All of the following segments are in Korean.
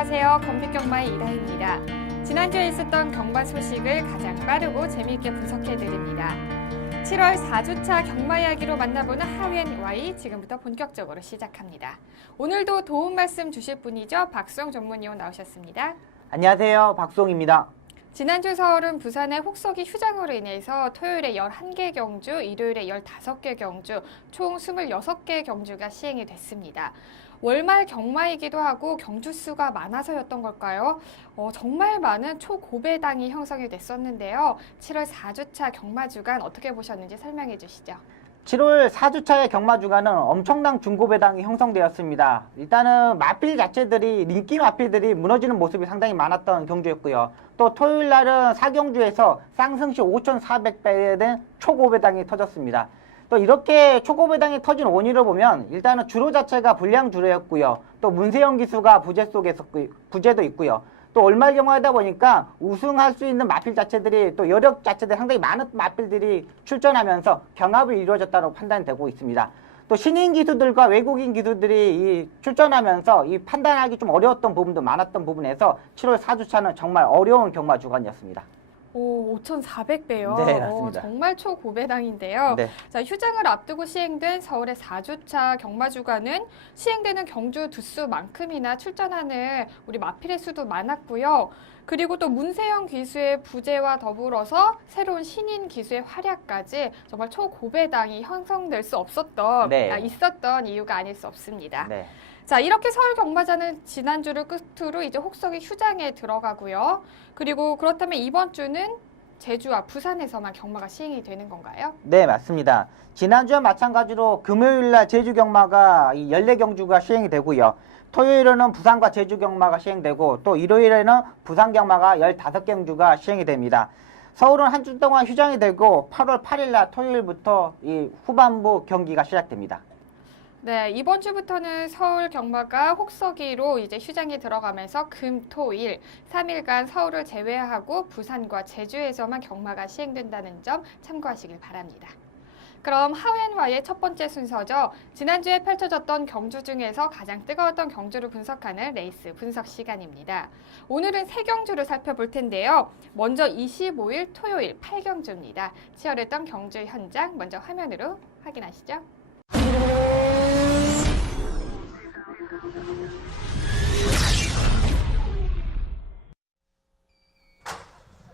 안녕하세요. 검색경마의 이다희입니다. 지난주에 있었던 경마 소식을 가장 빠르고 재미있게 분석해드립니다. 7월 4주차 경마 이야기로 만나보는 하웬 Y 지금부터 본격적으로 시작합니다. 오늘도 도움 말씀 주실 분이죠. 박수홍 전문위원 나오셨습니다. 안녕하세요. 박수홍입니다. 지난주 서울은 부산의 혹서기 휴장으로 인해서 토요일에 11개 경주, 일요일에 15개 경주, 총 26개 경주가 시행이 됐습니다. 월말 경마이기도 하고 경주 수가 많아서였던 걸까요? 정말 많은 초고배당이 형성이 됐었는데요. 7월 4주차 경마 주간 어떻게 보셨는지 설명해 주시죠. 7월 4주차의 경마 주간은 엄청난 중고배당이 형성되었습니다. 일단은 마필 자체들이, 인기 마필들이 무너지는 모습이 상당히 많았던 경주였고요. 또 토요일 날은 4경주에서 쌍승시 5,400배에 된 초고배당이 터졌습니다. 또 이렇게 초고배당이 터진 원인을 보면 일단은 주로 자체가 불량 주로였고요. 또 문세영 기수가 부재도 있고요. 또 월말 경마이다 보니까 우승할 수 있는 마필 자체들이 또 여력 자체들 상당히 많은 마필들이 출전하면서 경합이 이루어졌다고 판단되고 있습니다. 또 신인 기수들과 외국인 기수들이 출전하면서 이 판단하기 좀 어려웠던 부분도 많았던 부분에서 7월 4주차는 정말 어려운 경마 주간이었습니다. 5,400배요. 네, 맞습니다. 정말 초고배당인데요. 네. 자, 휴장을 앞두고 시행된 서울의 4주차 경마 주간은 시행되는 경주 두수만큼이나 출전하는 우리 마필의 수도 많았고요. 그리고 또 문세영 기수의 부재와 더불어서 새로운 신인 기수의 활약까지 정말 초고배당이 형성될 수 없었던, 있었던 이유가 아닐 수 없습니다. 네. 자, 이렇게 서울 경마자는 지난주를 끝으로 이제 혹서기 휴장에 들어가고요. 그리고 그렇다면 이번 주는 제주와 부산에서만 경마가 시행이 되는 건가요? 네, 맞습니다. 지난주와 마찬가지로 금요일날 제주 경마가 14경주가 시행이 되고요. 토요일에는 부산과 제주 경마가 시행되고 또 일요일에는 부산 경마가 15경주가 시행이 됩니다. 서울은 한 주 동안 휴장이 되고 8월 8일날 토요일부터 이 후반부 경기가 시작됩니다. 네, 이번 주부터는 서울 경마가 혹서기로 이제 휴장이 들어가면서 금, 토, 일 3일간 서울을 제외하고 부산과 제주에서만 경마가 시행된다는 점 참고하시길 바랍니다. 그럼 하웬와의 첫 번째 순서죠. 지난주에 펼쳐졌던 경주 중에서 가장 뜨거웠던 경주를 분석하는 레이스 분석 시간입니다. 오늘은 세 경주를 살펴볼 텐데요. 먼저 25일 토요일 8경주입니다. 치열했던 경주 현장 먼저 화면으로 확인하시죠.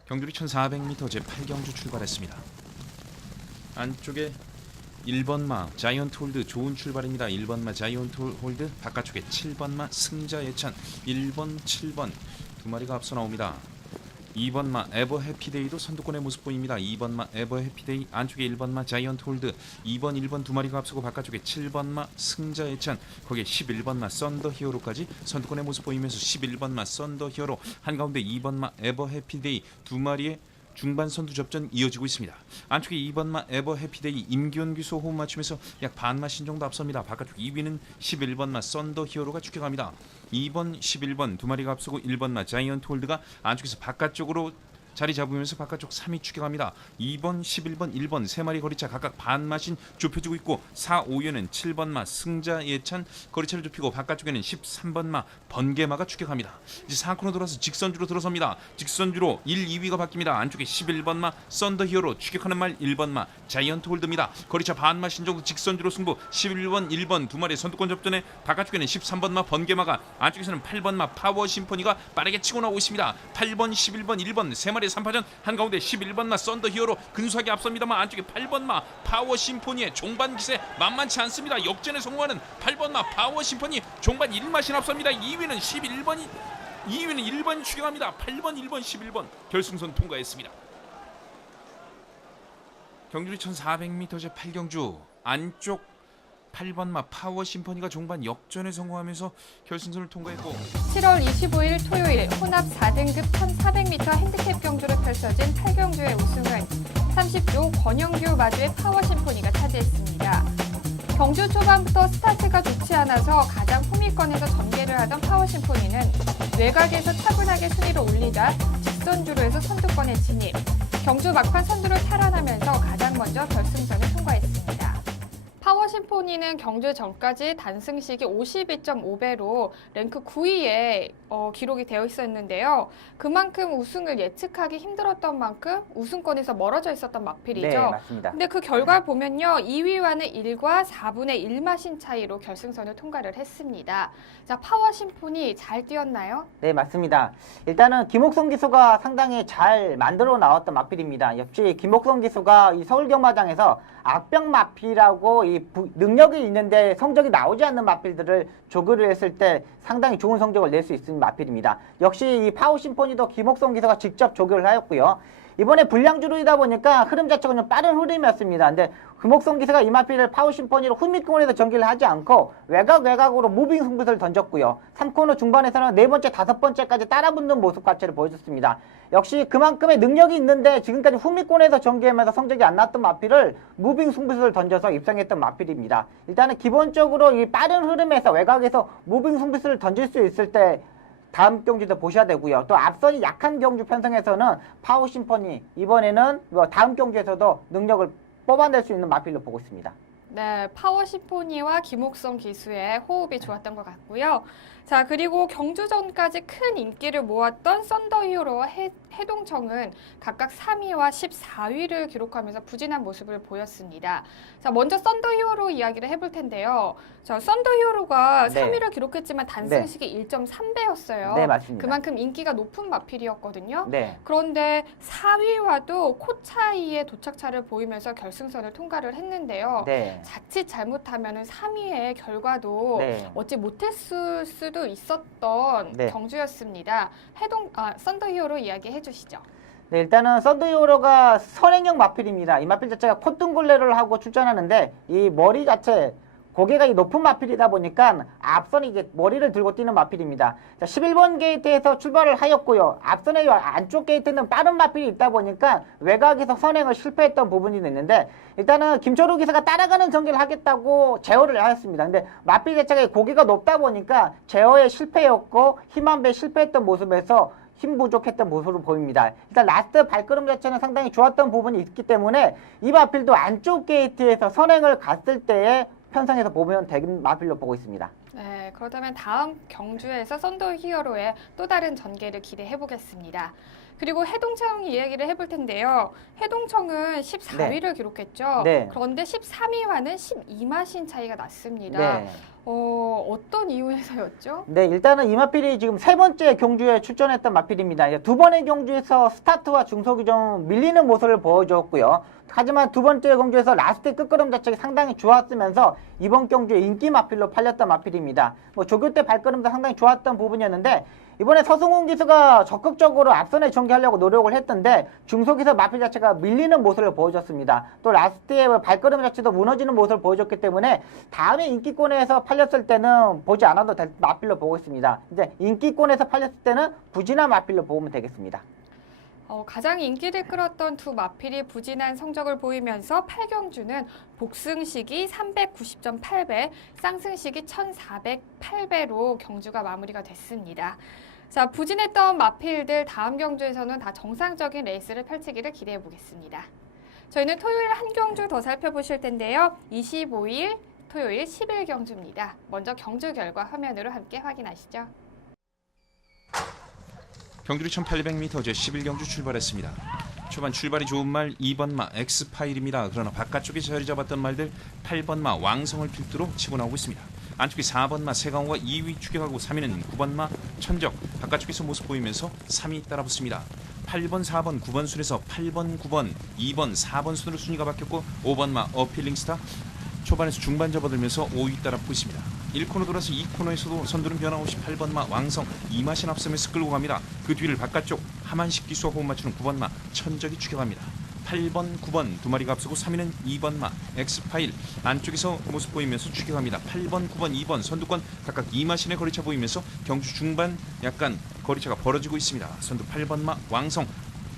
경주리 1400m 제8경주 출발했습니다. 안쪽에 1번마 자이언트 홀드 좋은 출발입니다. 1번마 자이언트 홀드, 바깥쪽에 7번마 승자 예찬, 1번, 7번 두 마리가 앞서 나옵니다. 2번마 에버 해피데이도 선두권의 모습 보입니다. 2번마 에버 해피데이, 안쪽에 1번마 자이언트 홀드, 2번, 1번 두 마리가 앞서고 바깥쪽에 7번마 승자 예찬, 거기에 11번마 썬더 히어로까지 선두권의 모습 보이면서 11번마 썬더 히어로, 한가운데 2번마 에버 해피데이 두 마리의 중반 선두 접전 이어지고 있습니다. 안쪽에 2번마 에버 해피데이 임기원 기수 호흡 맞추면서 약 반마신 정도 앞섭니다. 바깥쪽 2위는 11번마 썬더 히어로가 추격합니다. 2번, 11번 두 마리가 앞서고 1번마 자이언트 홀드가 안쪽에서 바깥쪽으로 자리 잡으면서 바깥쪽 3위 추격합니다. 2번, 11번, 1번 세 마리 거리차 각각 반마신 좁혀지고 있고 4, 5위에는 7번마 승자 예찬 거리차를 좁히고 바깥쪽에는 13번마 번개마가 추격합니다. 이제 4코너 돌아서 직선주로 들어섭니다. 직선주로 1, 2위가 바뀝니다. 안쪽에 11번마 썬더 히어로 추격하는 말 1번마 자이언트 홀드입니다. 거리차 반마신 정도 직선주로 승부. 11번, 1번 두 마리 선두권 접전에 바깥쪽에는 13번마 번개마가, 안쪽에서는 8번마 파워 심포니가 빠르게 치고 나오고 있습니다. 8번, 11번, 1번 세 마리 3파전, 한가운데 11번마 썬더 히어로 근소하게 앞섭니다만 안쪽에 8번마 파워 심포니의 종반 기세 만만치 않습니다. 역전에 성공하는 8번마 파워 심포니 종반 1마신 앞섭니다. 2위는 1번이 추격합니다. 8번, 1번, 11번 결승선 통과했습니다. 경주리 1400m 제8경주 안쪽 8번마 파워 심포니가 종반 역전에 성공하면서 결승선을 통과했고 7월 25일 토요일 혼합 4등급 1400m 핸디캡 경주를 펼쳐진 8경주의 우승은 30조 권영규 마주의 파워 심포니가 차지했습니다. 경주 초반부터 스타트가 좋지 않아서 가장 후미권에서 전개를 하던 파워 심포니는 외곽에서 차분하게 순위를 올리다 직선주로에서 선두권에 진입, 경주 막판 선두를 탈환하면서 가장 먼저 결승선을 통과했습니다. 파워 심포니는 경주 전까지 단승식이 52.5배로 랭크 9위에 기록이 되어 있었는데요. 그만큼 우승을 예측하기 힘들었던 만큼 우승권에서 멀어져 있었던 마필이죠. 네, 맞습니다. 근데 그 결과 보면요. 2위와는 1과 4분의 1마신 차이로 결승선을 통과를 했습니다. 자, 파워 심포니 잘 뛰었나요? 네, 맞습니다. 일단은 김옥성 기수가 상당히 잘 만들어 나왔던 마필입니다. 역시 김옥성 기수가 이 서울 경마장에서 악병 마필하고 능력이 있는데 성적이 나오지 않는 마필들을 조교를 했을 때 상당히 좋은 성적을 낼 수 있는 마필입니다. 역시 이 파워 심포니도 김옥성 기수가 직접 조교를 하였고요. 이번에 불량주로이다 보니까 흐름 자체가 좀 빠른 흐름이었습니다. 근데 금옥성 기세가 이 마필을 파워 심포니로 후미권에서 전개를 하지 않고 외곽으로 무빙 승부를 던졌고요. 3코너 중반에서는 4번째, 5번째까지 따라붙는 모습 자체를 보여줬습니다. 역시 그만큼의 능력이 있는데 지금까지 후미권에서 전개하면서 성적이 안 났던 마필을 무빙 승부를 던져서 입상했던 마필입니다. 일단은 기본적으로 이 빠른 흐름에서 외곽에서 무빙 승부를 던질 수 있을 때 다음 경주도 보셔야 되고요. 또 앞선이 약한 경주 편성에서는 파워 심포니 이번에는 다음 경주에서도 능력을 뽑아낼 수 있는 마필로 보고 있습니다. 네, 파워 심포니와 김옥성 기수의 호흡이 좋았던 것 같고요. 자, 그리고 경주전까지 큰 인기를 모았던 썬더히어로와 해동청은 각각 3위와 14위를 기록하면서 부진한 모습을 보였습니다. 자, 먼저 썬더히어로 이야기를 해볼 텐데요. 자, 썬더히어로가 네. 3위를 기록했지만 단승식이 1.3배였어요. 네, 맞습니다. 그만큼 인기가 높은 마필이었거든요. 네. 그런데 4위와도 코 차이의 도착차를 보이면서 결승선을 통과를 했는데요. 네. 자칫 잘못하면 3위의 결과도 네. 얻지 못했을 수도 있었던 네. 경주였습니다. 썬더히어로 이야기해 주시죠. 네, 일단은 썬더히어로가 선행형 마필입니다. 이 마필 자체가 콧등굴레를 하고 출전하는데 이 머리 자체 고개가 높은 마필이다 보니까 앞선이 이제 머리를 들고 뛰는 마필입니다. 자, 11번 게이트에서 출발을 하였고요. 앞선의 안쪽 게이트는 빠른 마필이 있다 보니까 외곽에서 선행을 실패했던 부분이 있는데 일단은 김철우 기사가 따라가는 전개를 하겠다고 제어를 하였습니다. 근데 마필 자체가 고개가 높다 보니까 제어에 실패였고 힘한배 실패했던 모습에서 힘 부족했던 모습으로 보입니다. 일단 라스트 발걸음 자체는 상당히 좋았던 부분이 있기 때문에 이 마필도 안쪽 게이트에서 선행을 갔을 때에 편성해서 보면 되는 마필로 보고 있습니다. 네, 그렇다면 다음 경주에서 썬더히어로의 또 다른 전개를 기대해 보겠습니다. 그리고 해동청 이야기를 해볼 텐데요. 해동청은 14위를 기록했죠. 네. 그런데 13위와는 12마신 차이가 났습니다. 네. 어떤 이유에서였죠? 네, 일단은 이 마필이 지금 3번째 경주에 출전했던 마필입니다. 2번의 경주에서 스타트와 중속이 좀 밀리는 모습을 보여줬고요. 하지만 2번째 경주에서 라스트 끝걸음 자체가 상당히 좋았으면서 이번 경주에 인기 마필로 팔렸던 마필입니다. 조교 때 발걸음도 상당히 좋았던 부분이었는데 이번에 서승훈 기수가 적극적으로 앞선에 전개하려고 노력을 했던데 중속에서 마필 자체가 밀리는 모습을 보여줬습니다. 또 라스트의 발걸음 자체도 무너지는 모습을 보여줬기 때문에 다음에 인기권에서 팔렸을 때는 보지 않아도 될 마필로 보고 있습니다. 이제 인기권에서 팔렸을 때는 부진한 마필로 보면 되겠습니다. 가장 인기를 끌었던 두 마필이 부진한 성적을 보이면서 8경주는 복승식이 390.8배, 쌍승식이 1408배로 경주가 마무리가 됐습니다. 자, 부진했던 마필들 다음 경주에서는 다 정상적인 레이스를 펼치기를 기대해 보겠습니다. 저희는 토요일 한 경주 더 살펴보실 텐데요. 25일 토요일 11경주입니다. 먼저 경주 결과 화면으로 함께 확인하시죠. 경주리 1800m 제11경주 출발했습니다. 초반 출발이 좋은 말 2번 마 엑스파일입니다. 그러나 바깥쪽에 자리 잡았던 말들 8번 마 왕성을 필두로 치고 나오고 있습니다. 안쪽에 4번 마 세강호가 2위 추격하고 3위는 9번 마 천적 바깥쪽에서 모습 보이면서 3위 따라붙습니다. 8번, 4번, 9번 순에서 8번, 9번, 2번, 4번 순으로 순위가 바뀌었고 5번 마 어필링스타 초반에서 중반 접어들면서 5위 따라붙고 있습니다. 1코너 돌아서 2코너에서도 선두는 변함없이 8번 마 왕성 2마신 앞서면서 끌고 갑니다. 그 뒤를 바깥쪽 하만식 기수와 호흡 맞추는 9번 마 천적이 추격합니다. 8번, 9번 두 마리가 앞서고 3위는 2번 마 엑스파일 안쪽에서 모습 보이면서 추격합니다. 8번, 9번, 2번 선두권 각각 2마신의 거리차 보이면서 경주 중반 약간 거리차가 벌어지고 있습니다. 선두 8번 마 왕성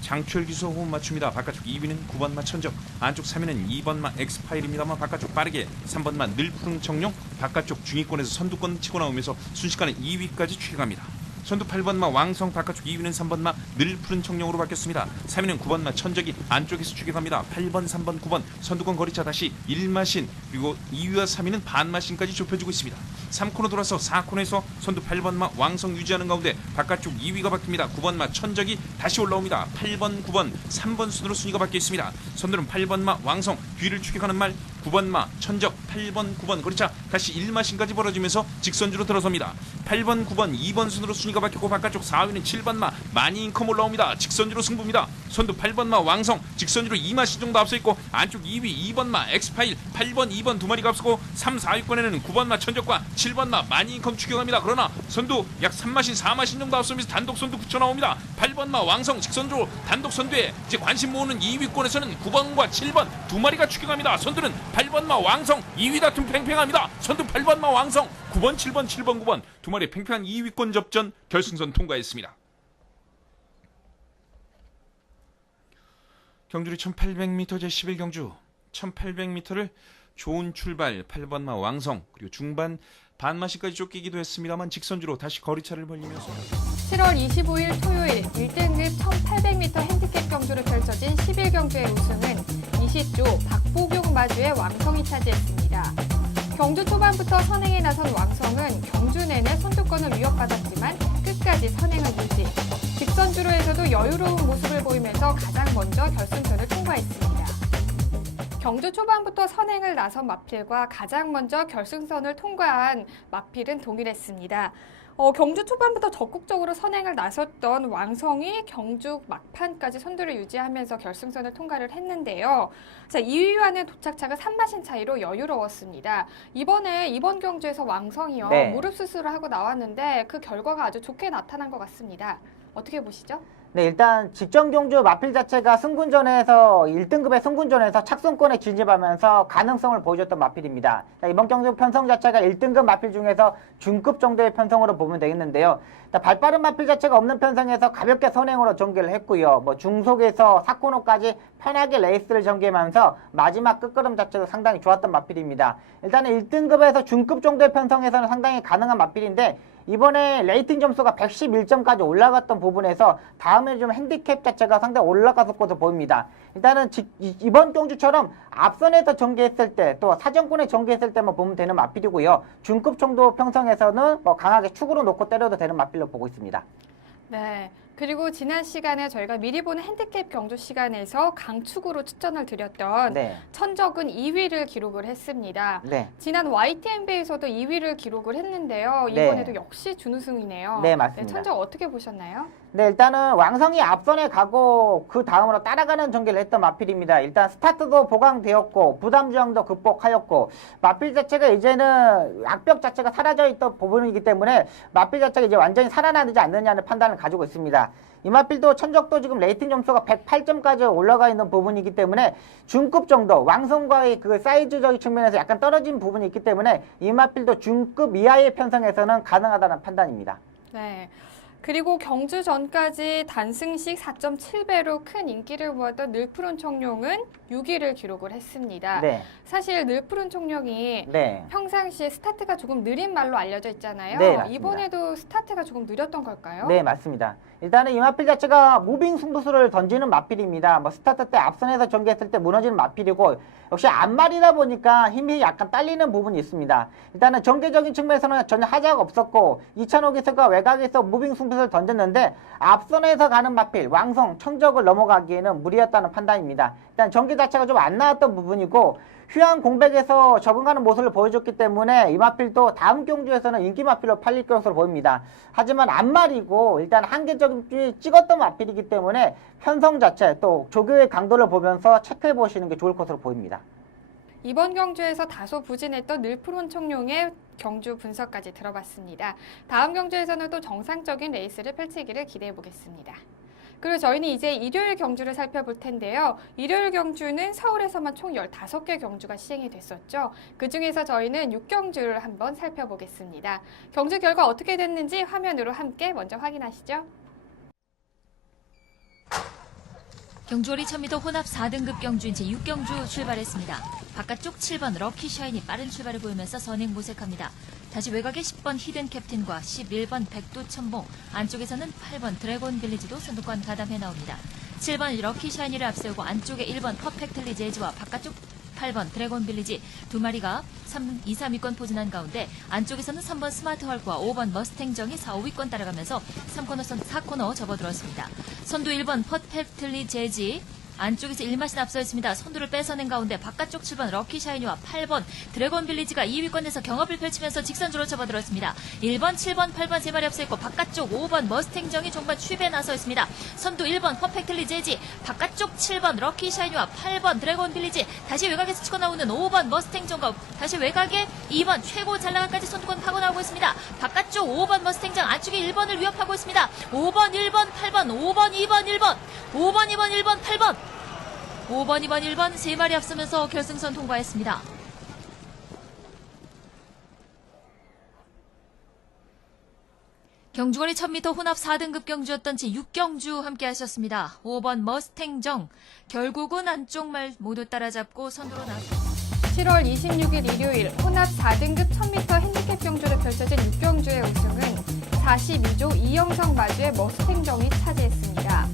장추열 기수 호흡 맞춥니다. 바깥쪽 2위는 9번 마 천적 안쪽 3위는 2번 마 엑스파일입니다만 바깥쪽 빠르게 3번 마 늘푸른 청룡 바깥쪽 중위권에서 선두권 치고 나오면서 순식간에 2위까지 추격합니다. 선두 8번마 왕성 바깥쪽 2위는 3번마 늘푸른 청룡으로 바뀌었습니다. 3위는 9번마 천적이 안쪽에서 추격합니다. 8번, 3번, 9번 선두권 거리차 다시 1마신 그리고 2위와 3위는 반마신까지 좁혀주고 있습니다. 3코너 돌아서 4코너에서 선두 8번마 왕성 유지하는 가운데 바깥쪽 2위가 바뀝니다. 9번마 천적이 다시 올라옵니다. 8번, 9번, 3번 순으로 순위가 바뀌어 있습니다. 선두는 8번마 왕성 뒤를 추격하는 말 9번마 천적 8번 9번 거리차 다시 1마신까지 벌어지면서 직선주로 들어섭니다. 8번 9번 2번 순으로 순위가 바뀌고 바깥쪽 4위는 7번마 마니인컴 올라옵니다. 직선주로 승부입니다. 선두 8번마 왕성 직선주로 2마신 정도 앞서 있고 안쪽 2위 2번마 엑스파일 8번 2번 두 마리가 앞서고 3, 4위권에는 9번마 천적과 7번마 마니인컴 추격합니다. 그러나 선두 약 3마신 4마신 정도 앞서면서 단독 선두 굳혀나옵니다. 8번마 왕성 직선주로 단독 선두에 이제 관심 모으는 2위권에서는 9번과 7번 두 마리가 추격합니다. 선두는 8번마 왕성 2위 다툼 팽팽합니다. 선두 8번마 왕성 9번 7번 7번 9번 두 마리 팽팽한 2위권 접전 결승선 통과했습니다. 경주리 1800m 제11경주 1800m를 좋은 출발 8번마 왕성 그리고 중반 반마시까지 쫓기기도 했습니다만 직선주로 다시 거리차를 벌리면서 7월 25일 토요일 1등급 1800m 핸디캡 경주로 펼쳐진 11경주의 우승은 이시조 박보경 마주의 왕성이 차지했습니다. 경주 초반부터 선행에 나선 왕성은 경주 내내 선두권을 위협받았지만 끝까지 선행을 유지. 직선주로에서도 여유로운 모습을 보이면서 가장 먼저 결승선을 통과했습니다. 경주 초반부터 선행을 나선 마필과 가장 먼저 결승선을 통과한 마필은 동일했습니다. 경주 초반부터 적극적으로 선행을 나섰던 왕성이 경주 막판까지 선두를 유지하면서 결승선을 통과를 했는데요. 자, 2위와는 도착차가 3마신 차이로 여유로웠습니다. 이번 경주에서 왕성이요. 네. 무릎 수술을 하고 나왔는데 그 결과가 아주 좋게 나타난 것 같습니다. 어떻게 보시죠? 네, 일단 직전 경주 마필 자체가 승군전에서 1등급의 승군전에서 착승권에 진입하면서 가능성을 보여줬던 마필입니다. 자, 이번 경주 편성 자체가 1등급 마필 중에서 중급 정도의 편성으로 보면 되겠는데요. 자, 발빠른 마필 자체가 없는 편성에서 가볍게 선행으로 전개를 했고요. 중속에서 4코너까지 편하게 레이스를 전개하면서 마지막 끝걸음 자체도 상당히 좋았던 마필입니다. 일단은 1등급에서 중급 정도의 편성에서는 상당히 가능한 마필인데 이번에 레이팅 점수가 111점까지 올라갔던 부분에서 다음에 좀 핸디캡 자체가 상당히 올라갔을 것으로 보입니다. 일단은 이번 경주처럼 앞선에서 전개했을 때 또 사정권에 전개했을 때만 보면 되는 마필이고요. 중급 정도 편성에서는 강하게 축으로 놓고 때려도 되는 마필로 보고 있습니다. 네. 그리고 지난 시간에 저희가 미리 보는 핸디캡 경주 시간에서 강축으로 추천을 드렸던 네. 천적은 2위를 기록을 했습니다. 네. 지난 YTNB에서도 2위를 기록을 했는데요. 네. 이번에도 역시 준우승이네요. 네, 맞습니다. 천적 어떻게 보셨나요? 네, 일단은 왕성이 앞선에 가고 그 다음으로 따라가는 전개를 했던 마필입니다. 일단 스타트도 보강되었고 부담 저항도 극복하였고 마필 자체가 이제는 악벽 자체가 사라져 있던 부분이기 때문에 마필 자체가 이제 완전히 살아나지 않느냐는 판단을 가지고 있습니다. 이 마필도 천적도 지금 레이팅 점수가 108점까지 올라가 있는 부분이기 때문에 중급 정도 왕성과의 그 사이즈적인 측면에서 약간 떨어진 부분이 있기 때문에 이 마필도 중급 이하의 편성에서는 가능하다는 판단입니다. 네. 그리고 경주 전까지 단승식 4.7배로 큰 인기를 모았던 늘푸른 청룡은 6위를 기록을 했습니다. 네. 사실 늘푸른 청룡이 네. 평상시에 스타트가 조금 느린 말로 알려져 있잖아요. 네, 맞습니다. 이번에도 스타트가 조금 느렸던 걸까요? 네, 맞습니다. 일단은 이 마필 자체가 무빙 승부수를 던지는 마필입니다. 스타트 때 앞선에서 전개했을 때 무너지는 마필이고 역시 앞말이다 보니까 힘이 약간 딸리는 부분이 있습니다. 일단은 전개적인 측면에서는 전혀 하자가 없었고 2,000호기서가 외곽에서 무빙 승부수를 던졌는데 앞선에서 가는 마필 왕성 천적을 넘어가기에는 무리였다는 판단입니다. 일단 전개 자체가 좀 안 나왔던 부분이고 휴양 공백에서 적응하는 모습을 보여줬기 때문에 이 마필도 다음 경주에서는 인기 마필로 팔릴 것으로 보입니다. 하지만 앞말이고 일단 한계적인 찍었던 마필이기 때문에 편성 자체 또 조교의 강도를 보면서 체크해 보시는 게 좋을 것으로 보입니다. 이번 경주에서 다소 부진했던 늘푸른 청룡의 경주 분석까지 들어봤습니다. 다음 경주에서는 또 정상적인 레이스를 펼치기를 기대해 보겠습니다. 그리고 저희는 이제 일요일 경주를 살펴볼 텐데요. 일요일 경주는 서울에서만 총 15개 경주가 시행이 됐었죠. 그중에서 저희는 6경주를 한번 살펴보겠습니다. 경주 결과 어떻게 됐는지 화면으로 함께 먼저 확인하시죠. 경주월이 1000m 혼합 4등급 경주인 제6경주 출발했습니다. 바깥쪽 7번 럭키샤인이 빠른 출발을 보이면서 선행 모색합니다. 다시 외곽에 10번 히든 캡틴과 11번 백두천봉, 안쪽에서는 8번 드래곤 빌리지도 선두권 가담해 나옵니다. 7번 럭키샤이니를 앞세우고 안쪽에 1번 퍼펙틀리 재즈와 바깥쪽 8번 드래곤 빌리지 두 마리가 2, 3위권 포진한 가운데 안쪽에서는 3번 스마트 헐크와 5번 머스탱정이 4, 5위권 따라가면서 3코너선 4코너 접어들었습니다. 선두 1번 퍼펙틀리 재즈 안쪽에서 1마신 앞서 있습니다. 선두를 뺏어낸 가운데 바깥쪽 7번 럭키샤이니와 8번 드래곤 빌리지가 2위권에서 경합을 펼치면서 직선주로 접어들었습니다. 1번, 7번, 8번 세 마리 앞서 있고 바깥쪽 5번 머스탱정이 종반 취배에 나서 있습니다. 선두 1번 퍼펙틀리 재즈 바깥쪽 7번 럭키샤이니와 8번 드래곤 빌리지 다시 외곽에서 치고 나오는 5번 머스탱정과 다시 외곽에 2번 최고 잘나가까지 선두권 파고 나오고 있습니다. 바깥쪽 5번 머스탱정 안쪽에 1번을 위협하고 있습니다. 5번, 1번, 8번, 5번, 2번, 1번, 5번, 2번, 1번, 8번 5번, 2번, 1번 세 마리 앞서면서 결승선 통과했습니다. 경주거리 1000m 혼합 4등급 경주였던 제6경주 함께 하셨습니다. 5번 머스탱정 결국은 안쪽 말 모두 따라잡고 선두로 나왔습니다. 7월 26일 일요일 혼합 4등급 1000m 핸디캡 경주로 펼쳐진 6경주의 우승은 42조 이영성 마주의 머스탱정이 차지했습니다.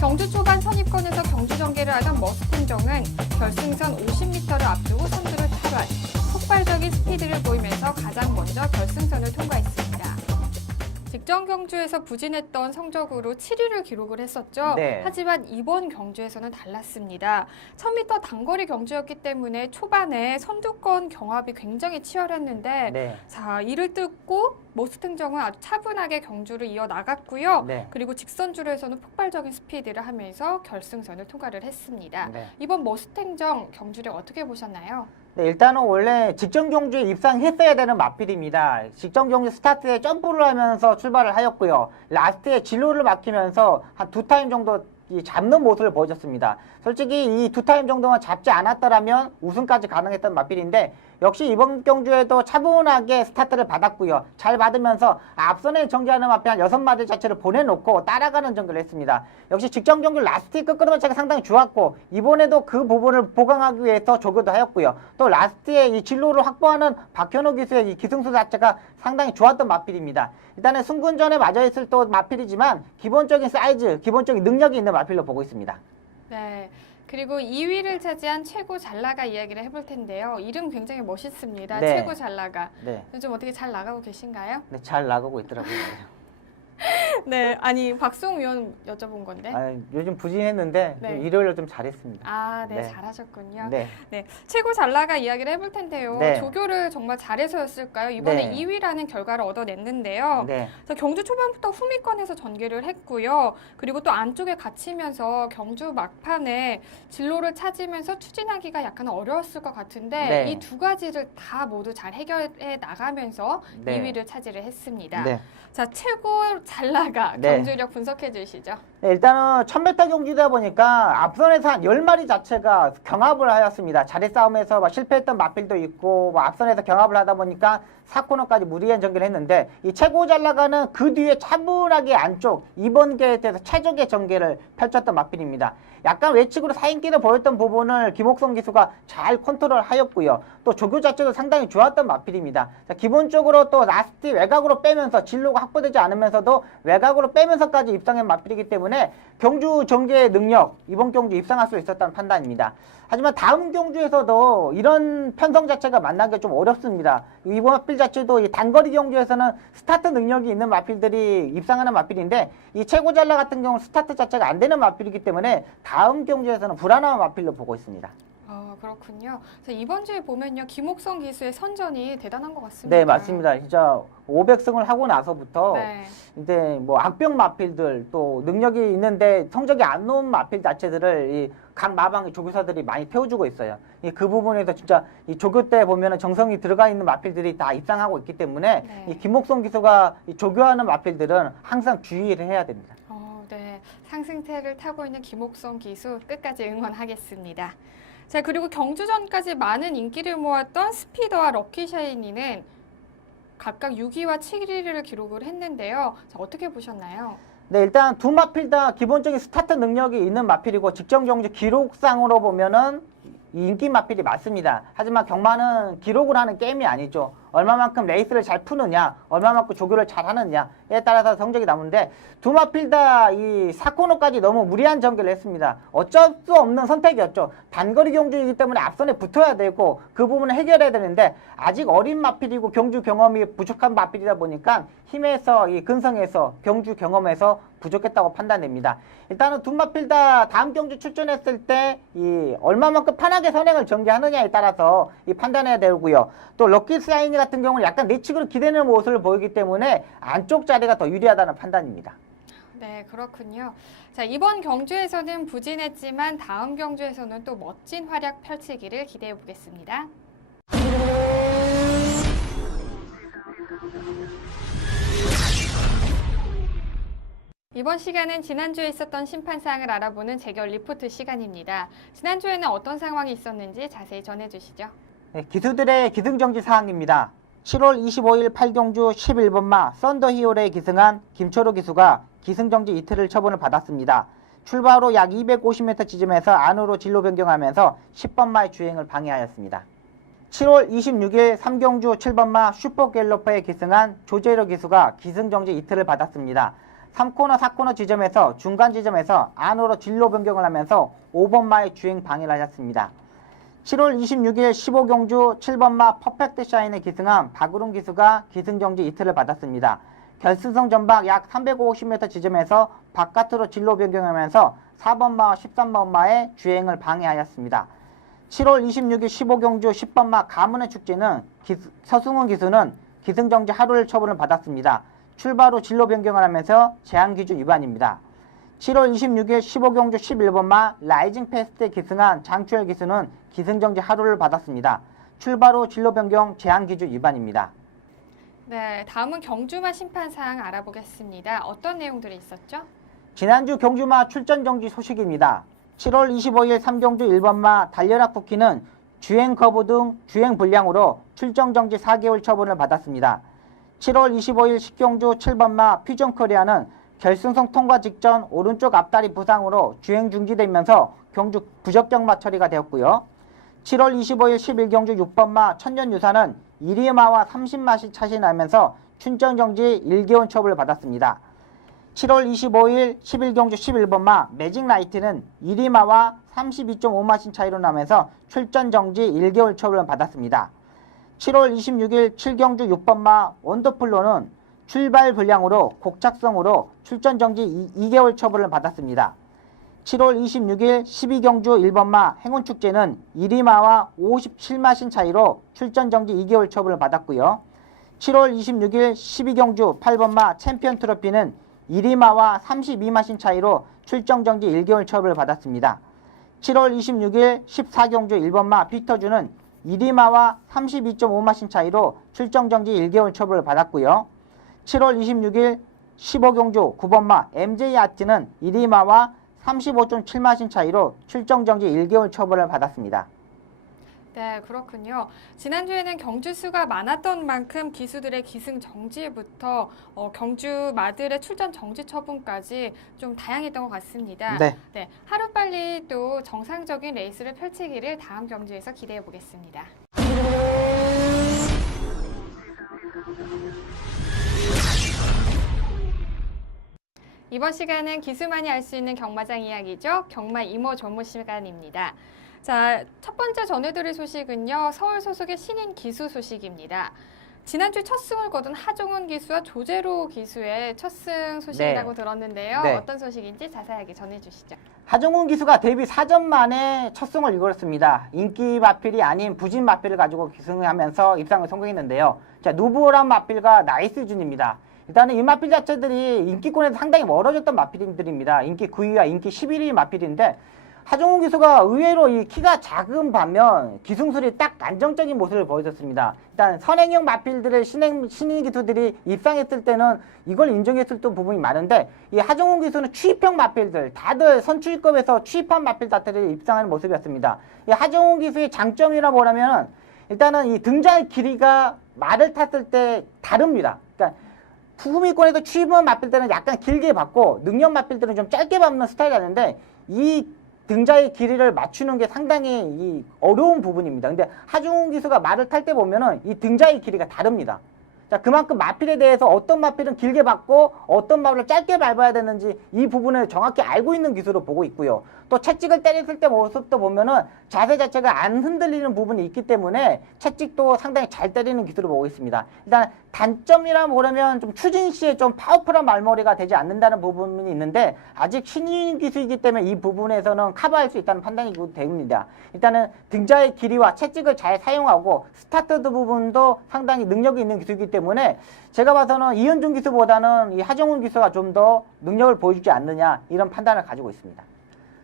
경주 초반 선입권에서 경주 전개를 하던 머스탱정은 결승선 50m를 앞두고 선두를 탈환, 폭발적인 스피드를 보이면서 가장 먼저 결승선을 통과했습니다. 직전 경주에서 부진했던 성적으로 7위를 기록을 했었죠. 네. 하지만 이번 경주에서는 달랐습니다. 1000m 단거리 경주였기 때문에 초반에 선두권 경합이 굉장히 치열했는데 네. 자, 이를 뚫고 머스탱정은 아주 차분하게 경주를 이어나갔고요. 네. 그리고 직선주로에서는 폭발적인 스피드를 하면서 결승선을 통과를 했습니다. 네. 이번 머스탱정 경주력 어떻게 보셨나요? 네, 일단은 원래 직전 경주에 입상했어야 되는 마필입니다. 직전 경주 스타트에 점프를 하면서 출발을 하였고요. 라스트에 진로를 막히면서 한 2타임 정도 잡는 모습을 보여줬습니다. 솔직히 이 2타임 정도만 잡지 않았더라면 우승까지 가능했던 마필인데 역시 이번 경주에도 차분하게 스타트를 받았고요. 잘 받으면서 앞선에 정지하는 마필 한 6마리 자체를 보내놓고 따라가는 전개를 했습니다. 역시 직전 경주 라스트 끝끄는 자체가 상당히 좋았고 이번에도 그 부분을 보강하기 위해서 조교도 하였고요. 또 라스트에 이 진로를 확보하는 박현우 기수의 이 기승수 자체가 상당히 좋았던 마필입니다. 일단은 승군전에 맞아있을 또 마필이지만 기본적인 사이즈, 기본적인 능력이 있는 마필로 보고 있습니다. 네. 그리고 2위를 차지한 최고 잘나가 이야기를 해볼 텐데요. 이름 굉장히 멋있습니다. 네. 최고 잘나가. 네. 요즘 어떻게 잘 나가고 계신가요? 네, 잘 나가고 있더라고요. 네, 아니 박수홍 위원 여쭤본 건데. 아, 요즘 부진했는데 네. 좀 일요일에 좀 잘했습니다. 아, 네, 네. 잘하셨군요. 네. 네, 최고 잘나가 이야기를 해볼 텐데요. 네. 조교를 정말 잘해서였을까요? 이번에 네. 2위라는 결과를 얻어냈는데요. 네. 그래서 경주 초반부터 후미권에서 전개를 했고요. 그리고 또 안쪽에 갇히면서 경주 막판에 진로를 찾으면서 추진하기가 약간 어려웠을 것 같은데 네. 이 두 가지를 다 모두 잘 해결해 나가면서 네. 2위를 차지를 했습니다. 네. 자, 최고 잘나가 네. 경주력 분석해 주시죠. 네, 일단은 1000m 경주다 보니까 앞선에서 한 10마리 자체가 경합을 하였습니다. 자리 싸움에서 막 실패했던 마필도 있고 앞선에서 경합을 하다 보니까 4코너까지 무리한 전개를 했는데 이 최고 잘 나가는 그 뒤에 차분하게 안쪽 2번 게이트에서 최적의 전개를 펼쳤던 마필입니다. 약간 외측으로 사인기를 보였던 부분을 김옥성 기수가 잘 컨트롤하였고요. 또 조교 자체도 상당히 좋았던 마필입니다. 자, 기본적으로 또 라스트 외곽으로 빼면서 진로가 확보되지 않으면서도 외곽으로 빼면서까지 입상한 마필이기 때문에 경주 전개의 능력, 이번 경주 입상할 수 있었다는 판단입니다. 하지만 다음 경주에서도 이런 편성 자체가 만나기가 좀 어렵습니다. 이번 마필 자체도 이 단거리 경주에서는 스타트 능력이 있는 마필들이 입상하는 마필인데 이 최고 잘라 같은 경우는 스타트 자체가 안 되는 마필이기 때문에 다음 경주에서는 불안한 마필로 보고 있습니다. 그렇군요. 그래서 이번 주에 보면요. 김옥성 기수의 선전이 대단한 것 같습니다. 네, 맞습니다. 진짜 500승을 하고 나서부터 네. 이제 뭐 악병 마필들 또 능력이 있는데 성적이 안 좋은 마필 자체들을 이 각 마방의 조교사들이 많이 태워주고 있어요. 그 부분에서 진짜 이 조교 때 보면은 정성이 들어가 있는 마필들이 다 입상하고 있기 때문에 네. 이 김옥성 기수가 이 조교하는 마필들은 항상 주의를 해야 됩니다. 네. 상승세를 타고 있는 김옥성 기수 끝까지 응원하겠습니다. 자, 그리고 경주전까지 많은 인기를 모았던 스피더와 럭키샤이니는 각각 6위와 7위를 기록을 했는데요. 자, 어떻게 보셨나요? 네, 일단 두 마필 다 기본적인 스타트 능력이 있는 마필이고 직전 경주 기록상으로 보면은 인기 마필이 맞습니다. 하지만 경마는 기록을 하는 게임이 아니죠. 얼마만큼 레이스를 잘 푸느냐, 얼마만큼 조교를 잘 하느냐에 따라서 성적이 나오는데 두 마필 다 이 4코너까지 너무 무리한 전개를 했습니다. 어쩔 수 없는 선택이었죠. 단거리 경주이기 때문에 앞선에 붙어야 되고 그 부분을 해결해야 되는데 아직 어린 마필이고 경주 경험이 부족한 마필이다 보니까 힘에서 이 근성에서 경주 경험에서 부족했다고 판단됩니다. 일단은 두 마필 다 다음 경주 출전했을 때 이 얼마만큼 편하게 선행을 전개하느냐에 따라서 이 판단해야 되고요. 또 럭키 사이니 같은 경우는 약간 내측으로 기대는 모습을 보이기 때문에 안쪽 자리가 더 유리하다는 판단입니다. 네, 그렇군요. 자, 이번 경주에서는 부진했지만 다음 경주에서는 또 멋진 활약 펼치기를 기대해 보겠습니다. 이번 시간은 지난주에 있었던 심판 사항을 알아보는 재결 리포트 시간입니다. 지난주에는 어떤 상황이 있었는지 자세히 전해주시죠. 네, 기수들의 기승정지 사항입니다. 7월 25일 8경주 11번마 썬더히어로에 기승한 김철호 기수가 기승정지 이틀을 처분을 받았습니다. 출발 후 약 250m 지점에서 안으로 진로 변경하면서 10번마의 주행을 방해하였습니다. 7월 26일 3경주 7번마 슈퍼갤러퍼에 기승한 조재로 기수가 기승정지 이틀을 받았습니다. 3코너, 4코너 지점에서 중간 지점에서 안으로 진로 변경을 하면서 5번마의 주행 방해를 하셨습니다. 7월 26일 15경주 7번마 퍼펙트 샤인에 기승한 박우름 기수가 기승정지 이틀을 받았습니다. 결승선 전방 약 350m 지점에서 바깥으로 진로 변경하면서 4번마와 13번마의 주행을 방해하였습니다. 7월 26일 15경주 10번마 가문의 축제는 서승훈 기수는 기승정지 하루를 처분을 받았습니다. 출발 후 진로 변경을 하면서 제한기준 위반입니다. 7월 26일 15경주 11번마 라이징 패스트에 기승한 장추열 기수는 기승정지 하루를 받았습니다. 출발 후 진로 변경 제한기준 위반입니다. 네, 다음은 경주마 심판 사항 알아보겠습니다. 어떤 내용들이 있었죠? 지난주 경주마 출전 정지 소식입니다. 7월 25일 3경주 1번마 달려라 쿠키는 주행 거부 등 주행 불량으로 출전 정지 4개월 처분을 받았습니다. 7월 25일 10경주 7번마 퓨전 코리아는 결승선 통과 직전 오른쪽 앞다리 부상으로 주행 중지되면서 경주 부적격마 처리가 되었고요. 7월 25일 11경주 6번마 천년유사는 1위마와 30마시 차시 나면서 출전 정지 1개월 처분을 받았습니다. 7월 25일 11경주 11번마 매직라이트는 1위마와 32.5마신 차이로 나면서 출전 정지 1개월 처분을 받았습니다. 7월 26일 7경주 6번마 원더풀로는 출발 불량으로 곡착성으로 출전 정지 2개월 처분을 받았습니다. 7월 26일 12경주 1번마 행운축제는 1위마와 57마신 차이로 출전 정지 2개월 처분을 받았고요. 7월 26일 12경주 8번마 챔피언 트로피는 1위마와 32마신 차이로 출전 정지 1개월 처분을 받았습니다. 7월 26일 14경주 1번마 피터주는 1위마와 32.5마신 차이로 출전 정지 1개월 처분을 받았고요. 7월 26일 15경주 9번마 MJ 아트는 1위마와 35.7마신 차이로 출전 정지 1개월 처분을 받았습니다. 네, 그렇군요. 지난주에는 경주 수가 많았던 만큼 기수들의 기승 정지부터 경주 마들의 출전 정지 처분까지 좀 다양했던 것 같습니다. 네. 네, 하루빨리 또 정상적인 레이스를 펼치기를 다음 경주에서 기대해 보겠습니다. 이번 시간은 기수만이 알 수 있는 경마장 이야기죠. 경마 이모 조모 시간입니다. 자, 첫 번째 전해드릴 소식은요. 서울 소속의 신인 기수 소식입니다. 지난주 첫 승을 거둔 하종훈 기수와 조재로 기수의 첫 승 소식이라고 들었는데요. 네. 어떤 소식인지 자세하게 전해주시죠. 하종훈 기수가 데뷔 4전 만에 첫 승을 이끌었습니다. 인기 마필이 아닌 부진 마필을 가지고 기승을 하면서 입상을 성공했는데요. 자, 누브란 마필과 나이스 준입니다. 일단은 이 마필 자체들이 인기권에서 상당히 멀어졌던 마필들입니다. 인기 9위와 인기 11위 마필인데 하종훈 기수가 의외로 이 키가 작은 반면 기승술이 딱 안정적인 모습을 보여줬습니다. 일단 선행형 마필들의 신인 기수들이 입상했을 때는 이걸 인정했을 부분이 많은데 이 하종훈 기수는 취입형 마필들 다들 선출급에서 취입한 마필 자체들이 입상하는 모습이었습니다. 이 하종훈 기수의 장점이라 뭐라면 일단은 이 등장 길이가 말을 탔을 때 다릅니다. 그러니까 후미권에서 추입은 마필들은 약간 길게 밟고 능력 마필들은 좀 짧게 밟는 스타일이었는데 이 등자의 길이를 맞추는 게 상당히 이 어려운 부분입니다. 근데 하중훈 기수가 말을 탈 때 보면은 이 등자의 길이가 다릅니다. 자, 그만큼 마필에 대해서 어떤 마필은 길게 밟고 어떤 마필을 짧게 밟아야 되는지 이 부분을 정확히 알고 있는 기수로 보고 있고요. 또 채찍을 때렸을 때 모습도 보면은 자세 자체가 안 흔들리는 부분이 있기 때문에 채찍도 상당히 잘 때리는 기수로 보고 있습니다. 일단 단점이라 뭐라면 좀 추진 시에 좀 파워풀한 말머리가 되지 않는다는 부분이 있는데 아직 신인 기수이기 때문에 이 부분에서는 커버할 수 있다는 판단이 됩니다. 일단은 등자의 길이와 채찍을 잘 사용하고 스타트 부분도 상당히 능력이 있는 기수이기 때문에 제가 봐서는 이현중 기수보다는 이 하정훈 기수가 좀 더 능력을 보여주지 않느냐 이런 판단을 가지고 있습니다.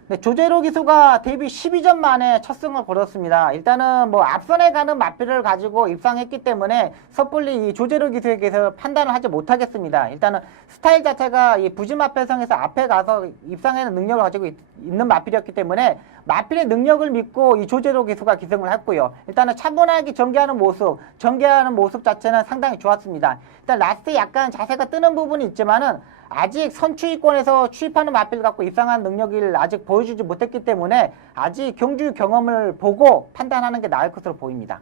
네, 조재로 기수가 데뷔 12전 만에 첫 승을 거뒀습니다. 일단은 뭐 앞선에 가는 마필을 가지고 입상했기 때문에 섣불리 이 조재로 기수에게서 판단을 하지 못하겠습니다. 일단은 스타일 자체가 이 부진마필성에서 앞에 가서 입상하는 능력을 가지고 있는 마필이었기 때문에 마필의 능력을 믿고 이 조재로 기수가 기승을 했고요. 일단은 차분하게 전개하는 모습 자체는 상당히 좋았습니다. 일단 라스트 약간 자세가 뜨는 부분이 있지만은 아직 선추위권에서 추입하는 마필 갖고 입상한 능력을 아직 보여주지 못했기 때문에 아직 경주 경험을 보고 판단하는 게 나을 것으로 보입니다.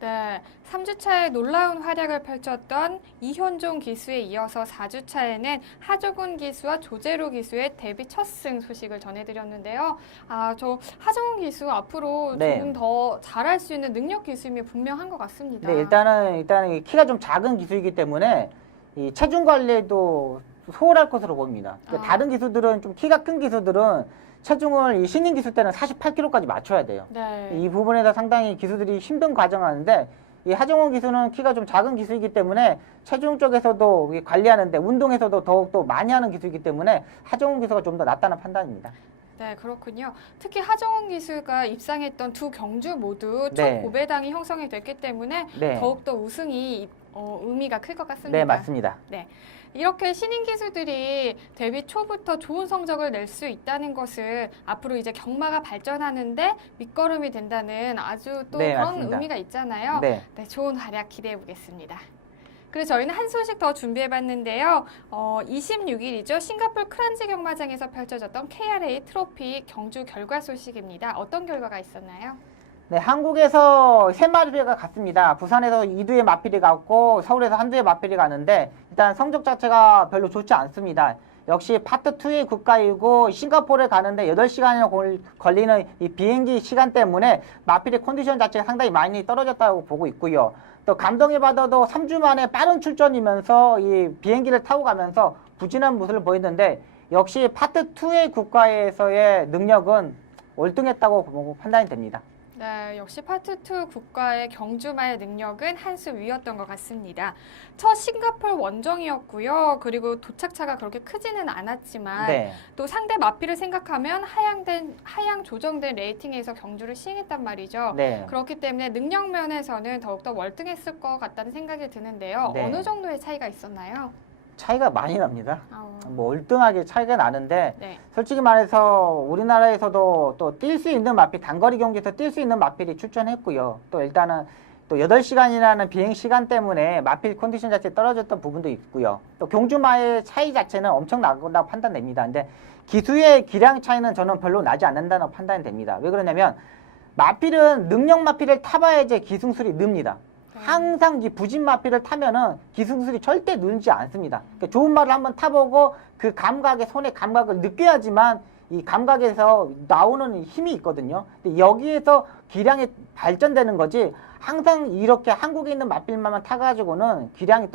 네, 3주차에 놀라운 활약을 펼쳤던 이현종 기수에 이어서 4주차에는 하정훈 기수와 조재로 기수의 데뷔 첫 승 소식을 전해드렸는데요. 저 하정훈 기수 앞으로 네. 조금 더 잘할 수 있는 능력 기수임이 분명한 것 같습니다. 네, 일단은 키가 좀 작은 기수이기 때문에 이 체중 관리도 소홀할 것으로 보입니다. 그러니까 다른 기수들은 좀 키가 큰 기수들은 체중을 이 신인 기수 때는 48kg까지 맞춰야 돼요. 네. 이 부분에서 상당히 기수들이 힘든 과정하는데 이 하정훈 기수는 키가 좀 작은 기수이기 때문에 체중 쪽에서도 관리하는데 운동에서도 더욱더 많이 하는 기수이기 때문에 하정훈 기수가 좀 더 낫다는 판단입니다. 네, 그렇군요. 특히 하정훈 기수가 입상했던 두 경주 모두 네. 첫 고배당이 형성이 됐기 때문에 네. 더욱더 우승이 의미가 클 것 같습니다. 네, 맞습니다. 네. 이렇게 신인 기수들이 데뷔 초부터 좋은 성적을 낼 수 있다는 것은 앞으로 이제 경마가 발전하는데 밑거름이 된다는 아주 또 네, 그런 맞습니다. 의미가 있잖아요. 네. 네, 좋은 활약 기대해 보겠습니다. 그리고 저희는 한 소식 더 준비해봤는데요. 26일이죠. 싱가포르 크란지 경마장에서 펼쳐졌던 KRA 트로피 경주 결과 소식입니다. 어떤 결과가 있었나요? 네, 한국에서 3마리가 갔습니다. 부산에서 2두의 마필이 갔고 서울에서 1두의 마필이 가는데 일단 성적 자체가 별로 좋지 않습니다. 역시 파트 2의 국가이고 싱가포르에 가는데 8시간이나 걸리는 이 비행기 시간 때문에 마필의 컨디션 자체가 상당히 많이 떨어졌다고 보고 있고요. 또 감동을 받아도 3주 만에 빠른 출전이면서 이 비행기를 타고 가면서 부진한 모습을 보였는데 역시 파트 2의 국가에서의 능력은 월등했다고 보고 판단이 됩니다. 네, 역시 파트 2 국가의 경주마의 능력은 한 수 위였던 것 같습니다. 첫 싱가포르 원정이었고요. 그리고 도착차가 그렇게 크지는 않았지만 네. 또 상대 마필을 생각하면 하향 조정된 레이팅에서 경주를 시행했단 말이죠. 네. 그렇기 때문에 능력 면에서는 더욱더 월등했을 것 같다는 생각이 드는데요. 네. 어느 정도의 차이가 있었나요? 차이가 많이 납니다. 어, 뭐 월등하게 차이가 나는데 네. 솔직히 말해서 우리나라에서도 또 뛸 수 있는 마필, 단거리 경기에서 뛸 수 있는 마필이 출전했고요. 또 일단은 또 8시간이라는 비행 시간 때문에 마필 컨디션 자체 떨어졌던 부분도 있고요. 또 경주마의 차이 자체는 엄청 나다고 판단됩니다. 근데 기수의 기량 차이는 저는 별로 나지 않는다는 판단이 됩니다. 왜 그러냐면 마필은 능력 마필을 타봐야지 기승술이 늡니다. 항상 이 부진 마필을 타면은 기승술이 절대 늘지 않습니다. 그러니까 좋은 말을 한번 타보고 그 감각의 손의 감각을 느껴야지만 이 감각에서 나오는 힘이 있거든요. 근데 여기에서 기량이 발전되는 거지 항상 이렇게 한국에 있는 마필만 타가지고는 기량이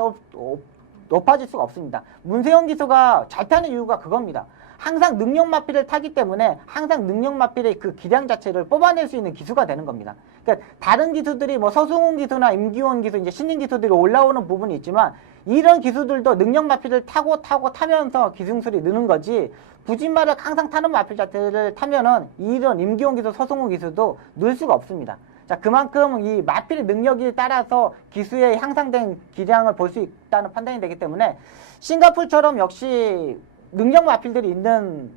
높아질 수가 없습니다. 문세영 기수가 잘 타는 이유가 그겁니다. 항상 능력 마필을 타기 때문에 항상 능력 마필의 그 기량 자체를 뽑아낼 수 있는 기수가 되는 겁니다. 그러니까 다른 기수들이 뭐 서승훈 기수나 임기원 기수 이제 신인 기수들이 올라오는 부분이 있지만 이런 기수들도 능력 마필을 타면서 기승술이 느는 거지 부진마를 항상 타는 마필 자체를 타면은 이런 임기원 기수, 서승훈 기수도 늘 수가 없습니다. 자, 그만큼 이 마필의 능력에 따라서 기수의 향상된 기량을 볼 수 있다는 판단이 되기 때문에 싱가포르처럼 역시 능력 마필들이 있는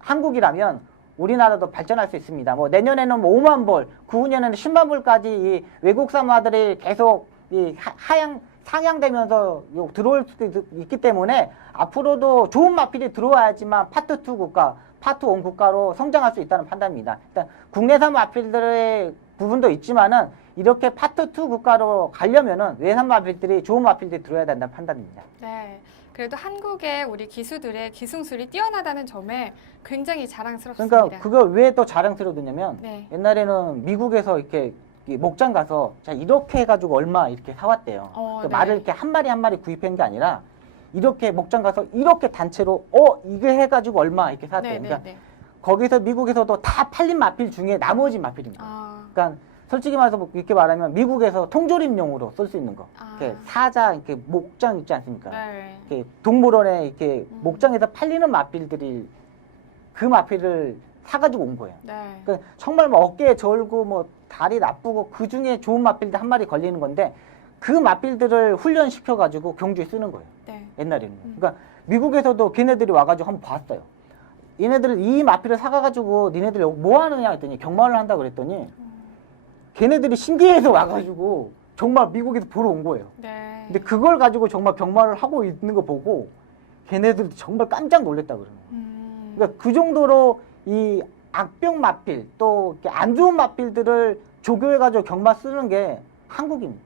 한국이라면 우리나라도 발전할 수 있습니다. 뭐 내년에는 뭐 5만 불, 9년에는 10만 불까지 이 외국 사마들이 계속 이 하향 상향되면서 들어올 수도 있기 때문에 앞으로도 좋은 마필이 들어와야지만 파트 2 국가, 파트 1 국가로 성장할 수 있다는 판단입니다. 일단 국내산 마필들의 부분도 있지만은 이렇게 파트 2 국가로 가려면은 외산 마필들이 좋은 마필들이 들어야 된다는 판단입니다. 네. 그래도 한국의 우리 기수들의 기승술이 뛰어나다는 점에 굉장히 자랑스럽습니다. 그러니까 그걸 왜 또 자랑스러우냐면 네. 옛날에는 미국에서 이렇게 목장 가서 자 이렇게 해가지고 얼마 이렇게 사왔대요. 그 네. 말을 이렇게 한 마리 한 마리 구입한 게 아니라 이렇게 목장 가서 이렇게 단체로 이게 해가지고 얼마 이렇게 샀대요. 네, 그러니까 네, 네. 거기서 미국에서도 다 팔린 마필 중에 나머지 마필입니다. 아, 그러니까 솔직히 말해서 이렇게 말하면 미국에서 통조림용으로 쓸 수 있는 거. 아. 이렇게 사자 이렇게 목장 있지 않습니까? 네. 이렇게 동물원에 이렇게 목장에서 팔리는 마필들이 그 마필을 사가지고 온 거예요. 네. 그 정말 뭐 어깨에 절고 뭐 다리 나쁘고 그 중에 좋은 마필들 한 마리 걸리는 건데 그 마필들을 훈련시켜 가지고 경주에 쓰는 거예요. 네. 옛날에는. 그러니까 미국에서도 걔네들이 와가지고 한번 봤어요. 얘네들 이 마필을 사가지고 니네들 뭐 하느냐 했더니 경마를 한다 그랬더니 걔네들이 신기해서 와가지고 정말 미국에서 보러 온 거예요. 네. 근데 그걸 가지고 정말 경마를 하고 있는 거 보고 걔네들도 정말 깜짝 놀랐다 그러는 거예요. 그러니까 그 정도로 이 악병 마필 또 이렇게 안 좋은 마필들을 조교해가지고 경마 쓰는 게 한국입니다.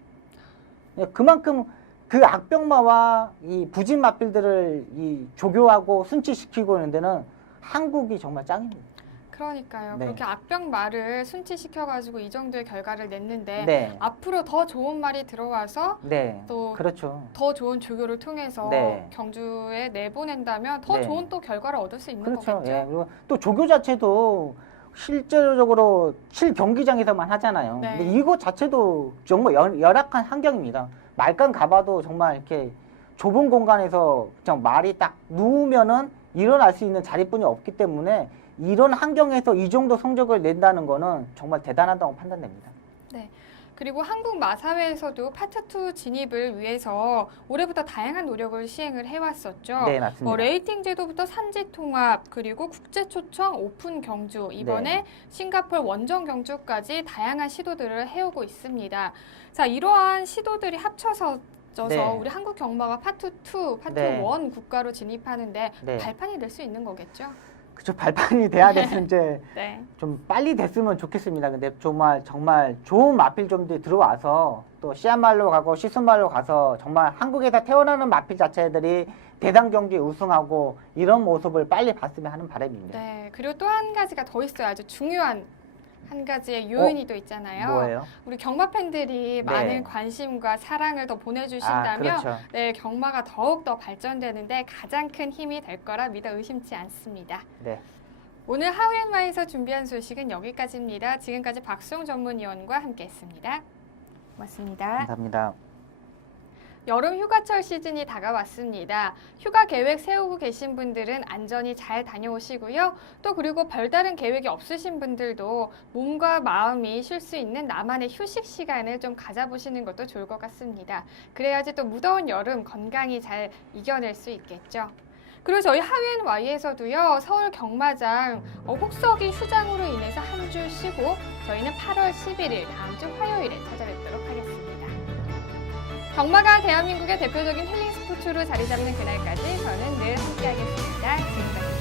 그만큼 그 악병마와 이 부진 마필들을 이 조교하고 순치시키고 있는 데는 한국이 정말 짱입니다. 그러니까요. 네. 그렇게 악병 말을 순치시켜가지고 이 정도의 결과를 냈는데 네. 앞으로 더 좋은 말이 들어와서 네. 또 그렇죠. 더 좋은 조교를 통해서 네. 경주에 내보낸다면 더 네. 좋은 또 결과를 얻을 수 있는 그렇죠. 거겠죠. 예. 그리고 또 조교 자체도 실제적으로 실경기장에서만 하잖아요. 네. 근데 이거 자체도 정말 열악한 환경입니다. 말간 가봐도 정말 이렇게 좁은 공간에서 그냥 말이 딱 누우면은 일어날 수 있는 자리뿐이 없기 때문에 이런 환경에서 이 정도 성적을 낸다는 거는 정말 대단하다고 판단됩니다. 네. 그리고 한국 마사회에서도 파트 2 진입을 위해서 올해부터 다양한 노력을 시행을 해왔었죠. 네, 맞습니다. 레이팅 제도부터 산지 통합 그리고 국제 초청 오픈 경주 이번에 네. 싱가포르 원정 경주까지 다양한 시도들을 해오고 있습니다. 자, 이러한 시도들이 합쳐서 네. 우리 한국 경마가 파트 2, 파트 네. 1 국가로 진입하는데 네. 발판이 될 수 있는 거겠죠? 그쵸, 발판이 돼야 되는 이제 네. 좀 빨리 됐으면 좋겠습니다. 근데 정말 좋은 마필점들이 들어와서 또 씨앗말로 가고 시순말로 가서 정말 한국에서 태어나는 마필 자체들이 대상 경기에 우승하고 이런 모습을 빨리 봤으면 하는 바람입니다. 네. 그리고 또 한 가지가 더 있어요. 아주 중요한 한 가지의 요인이 또 있잖아요. 뭐예요? 우리 경마 팬들이 네. 많은 관심과 사랑을 더 보내주신다면 그렇죠. 네, 경마가 더욱 더 발전되는데 가장 큰 힘이 될 거라 믿어 의심치 않습니다. 네. 오늘 하우앤마에서 준비한 소식은 여기까지입니다. 지금까지 박수홍 전문위원과 함께했습니다. 고맙습니다. 감사합니다. 여름 휴가철 시즌이 다가왔습니다. 휴가 계획 세우고 계신 분들은 안전히 잘 다녀오시고요. 또 그리고 별다른 계획이 없으신 분들도 몸과 마음이 쉴 수 있는 나만의 휴식 시간을 좀 가져보시는 것도 좋을 것 같습니다. 그래야지 또 무더운 여름 건강히 잘 이겨낼 수 있겠죠. 그리고 저희 하우앤와이에서도요, 서울 경마장 혹서기 휴장으로 인해서 한 주 쉬고 저희는 8월 11일 다음 주 화요일에 찾아뵙도록 하겠습니다. 경마가 대한민국의 대표적인 힐링 스포츠로 자리 잡는 그날까지 저는 늘 함께하겠습니다. 지금까지